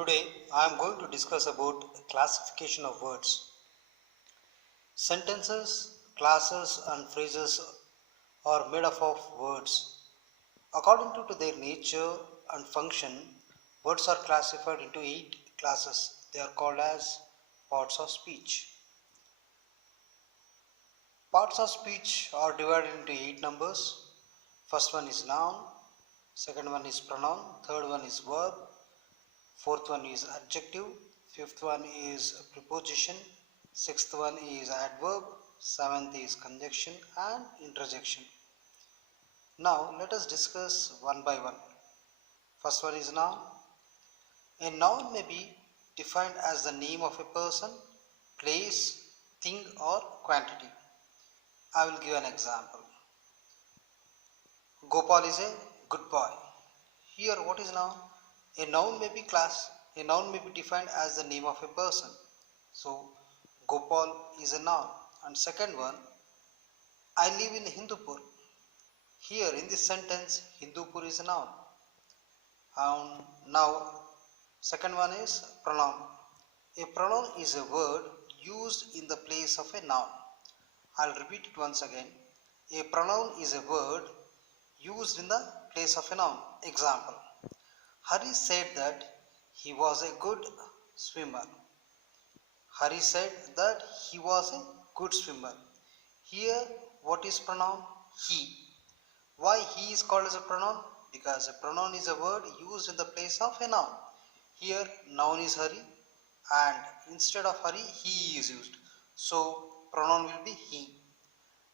Today I am going to discuss about classification of words. Sentences, classes and phrases are made up of words. According to their nature and function, words are classified into 8 classes. They are called as parts of speech. Parts of speech are divided into 8 numbers. First one is noun, second one is pronoun, third one is verb, fourth one is adjective, fifth one is preposition, sixth one is adverb, seventh is conjunction and interjection. Now let us discuss one by one. First one is noun. A noun may be defined as the name of a person, place, thing or quantity. I will give an example. Gopal is a good boy. Here what is noun? A noun may be defined as the name of a person. So Gopal is a noun. And second one, I live in Hindupur. Here in this sentence, Hindupur is a noun. And now second one is pronoun. A pronoun is a word used in the place of a noun. I'll repeat it once again. A pronoun is a word used in the place of a noun. Example. Hari said that he was a good swimmer. Hari said that he was a good swimmer. Here what is pronoun? He. Why he is called as a pronoun? Because a pronoun is a word used in the place of a noun. Here noun is Hari and instead of Hari he is used. So pronoun will be he.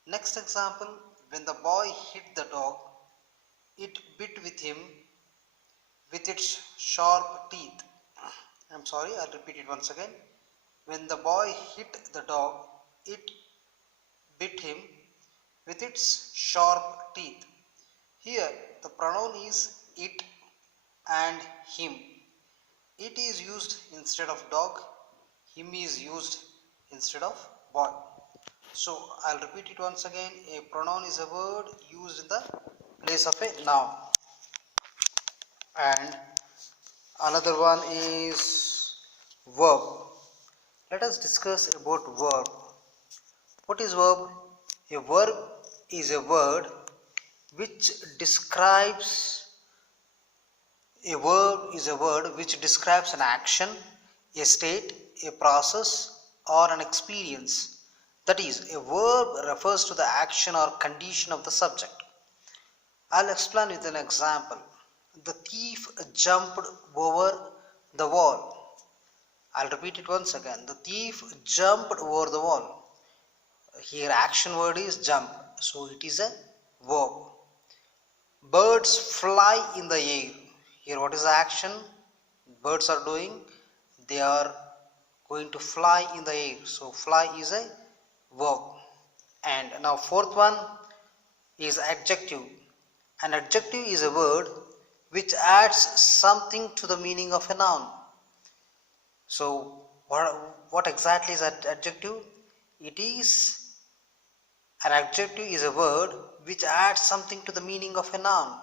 Next example, when the boy hit the dog, it bit with him with its sharp teeth. I'll repeat it once again. When the boy hit the dog, it bit him with its sharp teeth. Here the pronoun is it and him. It is used instead of dog. Him is used instead of boy. So I'll repeat it once again. A pronoun is a word used in the place of a noun. And another one is verb. Let us discuss about verb. What is verb? A verb is a word which describes an action, a state, a process or an experience. That is, a verb refers to the action or condition of the subject. I'll explain with an example. The thief jumped over the wall. I'll repeat it once again. The thief jumped over the wall. Here action word is jump. So it is a verb. Birds fly in the air. Here what is the action birds are doing? They are going to fly in the air. So fly is a verb. And now fourth one is adjective. An adjective is a word which adds something to the meaning of a noun. So what exactly is an adjective? An adjective is a word which adds something to the meaning of a noun.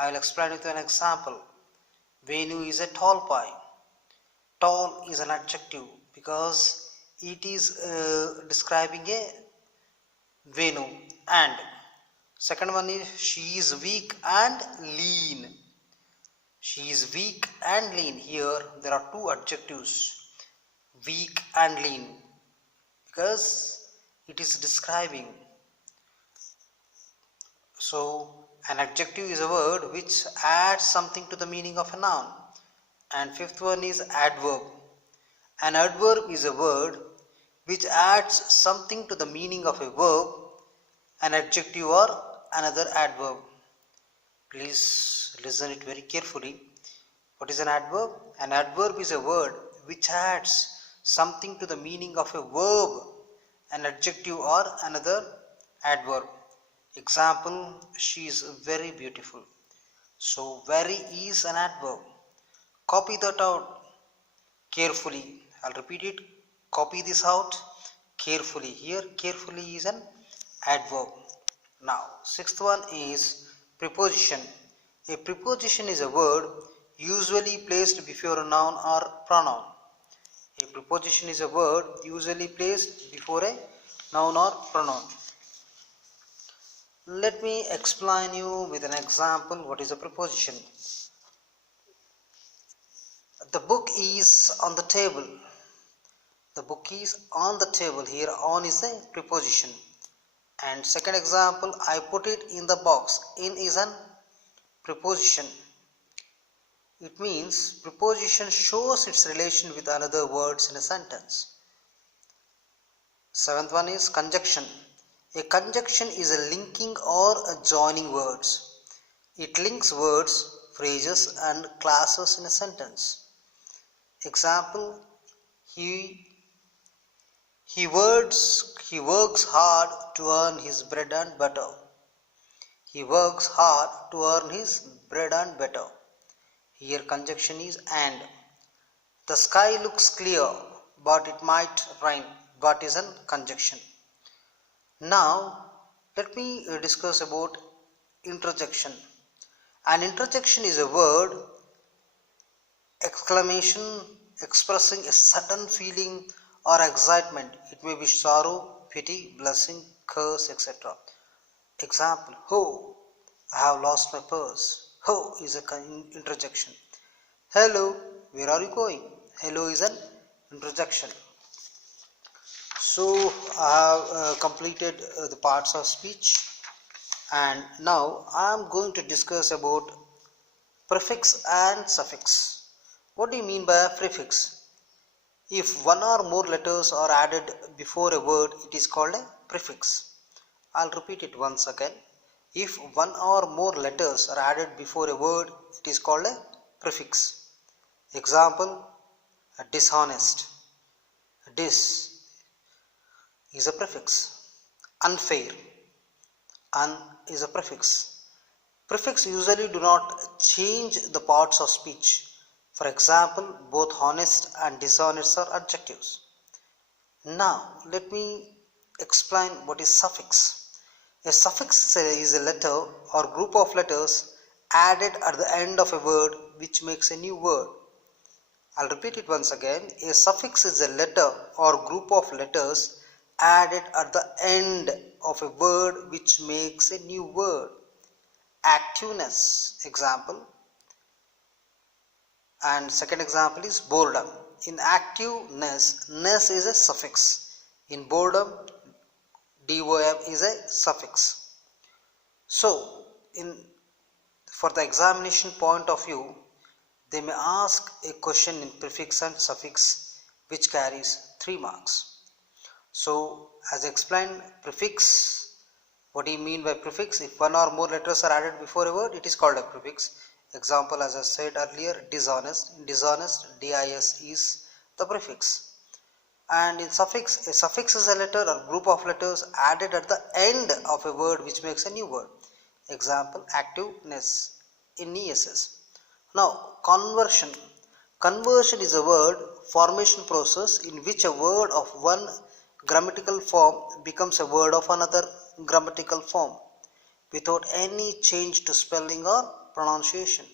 I will explain it with an example. Venu is a tall boy. Tall is an adjective because it is describing a Venu. And second one is she is weak and lean. She is weak and lean. Here there are two adjectives, weak and lean, because it is describing. So an adjective is a word which adds something to the meaning of a noun. And fifth one is adverb. An adverb is a word which adds something to the meaning of a verb, an adjective or another adverb. Please listen it very carefully. What is an adverb? An adverb is a word which adds something to the meaning of a verb, an adjective or another adverb. Example, she is very beautiful. So very is an adverb. Copy that out carefully. I'll repeat it. Copy this out carefully. Here carefully is an adverb. Now sixth one is preposition. A preposition is a word usually placed before a noun or pronoun. A preposition is a word usually placed before a noun or pronoun. Let me explain you with an example what is a preposition. The book is on the table. The book is on the table. Here on is a preposition. And second example, I put it in the box. In is an preposition. It means preposition shows its relation with another words in a sentence. Seventh one is conjunction. A conjunction is a linking or a joining words. It links words, phrases and clauses in a sentence. Example, he works hard to earn his bread and butter. He works hard to earn his bread and butter. Here conjunction is and. The sky looks clear, but it might rain. But is a conjunction. Now, let me discuss about interjection. An interjection is a word, exclamation expressing a sudden feeling or excitement. It may be sorrow, pity, blessing, curse, etc. Example, oh, I have lost my purse. Oh is an interjection. Hello, where are you going? Hello is an interjection. So I have completed the parts of speech, and now I am going to discuss about prefix and suffix. What do you mean by a prefix? If one or more letters are added before a word, it is called a prefix. I'll repeat it once again. If one or more letters are added before a word, it is called a prefix. Example, dishonest. Dis is a prefix. Unfair. Un is a prefix. Prefix usually do not change the parts of speech. For example, both honest and dishonest are adjectives. Now, let me explain what is suffix. A suffix is a letter or group of letters added at the end of a word which makes a new word. I'll repeat it once again. A suffix is a letter or group of letters added at the end of a word which makes a new word. Activeness, example. And second example is boredom. In activeness, ness is a suffix. In boredom, dom is a suffix. So, for the examination point of view, they may ask a question in prefix and suffix which carries 3 marks. So, as I explained, prefix, what do you mean by prefix? If one or more letters are added before a word, it is called a prefix. Example, as I said earlier, dishonest. In dishonest, dis is the prefix. And in suffix, a suffix is a letter or group of letters added at the end of a word which makes a new word. Example, activeness in ess. Now, conversion. Conversion is a word formation process in which a word of one grammatical form becomes a word of another grammatical form without any change to spelling or pronunciation.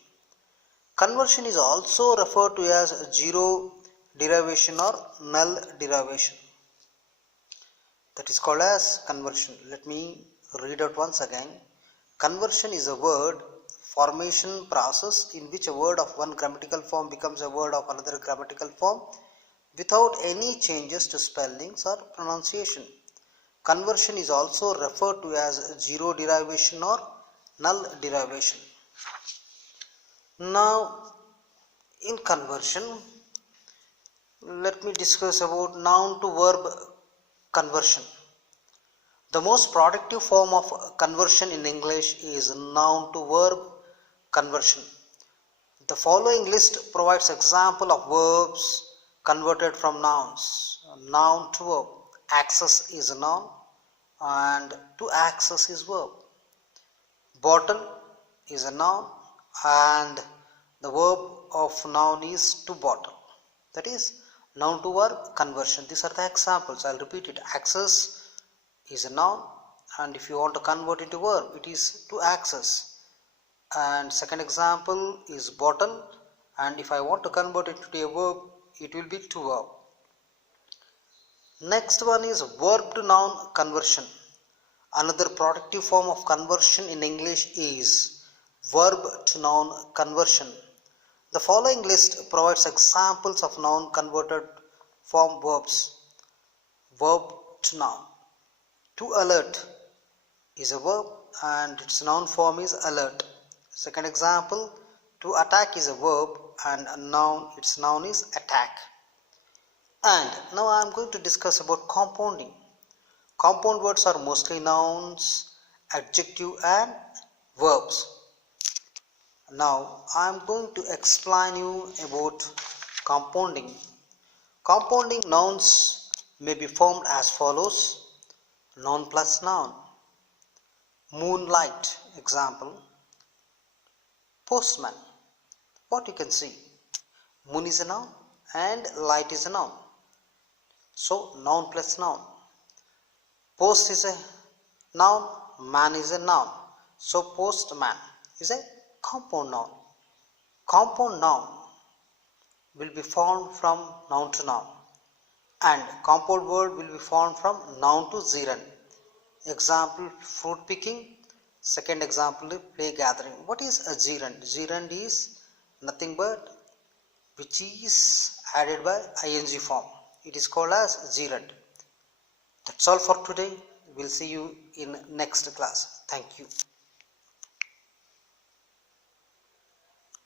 Conversion is also referred to as zero derivation or null derivation. That is called as conversion. Let me read out once again. Conversion is a word formation process in which a word of one grammatical form becomes a word of another grammatical form without any changes to spellings or pronunciation. Conversion is also referred to as zero derivation or null derivation. Now, in conversion, let me discuss about noun to verb conversion. The most productive form of conversion in English is noun to verb conversion. The following list provides example of verbs converted from nouns. Noun to verb. Access is a noun and to access is verb. Bottle is a noun and the verb of noun is to bottle. That is noun to verb conversion. These are the examples. I'll repeat it. Access is a noun, and if you want to convert into verb, it is to access. And second example is bottle. and if I want to convert it to a verb, it will be to verb. Next one is verb to noun conversion. Another productive form of conversion in English is verb to noun conversion. The following list provides examples of noun converted from verbs. Verb to noun. To alert is a verb and its noun form is alert. Second example, to attack is a verb and a noun, its noun is attack. And now I am going to discuss about compounding. Compound words are mostly nouns, adjective and verbs. Now I am going to explain you about compounding. Compounding nouns may be formed as follows. Noun plus noun. Moonlight, example. Postman. What you can see? Moon is a noun and light is a noun. So noun plus noun. Post is a noun, man is a noun. So postman is a compound noun. Compound noun will be formed from noun to noun, and compound word will be formed from noun to gerund. Example, fruit picking. Second example, play gathering. What is a gerund? Gerund is nothing but which is added by ing form. It is called as gerund. That's all for today. We'll see you in next class. Thank you.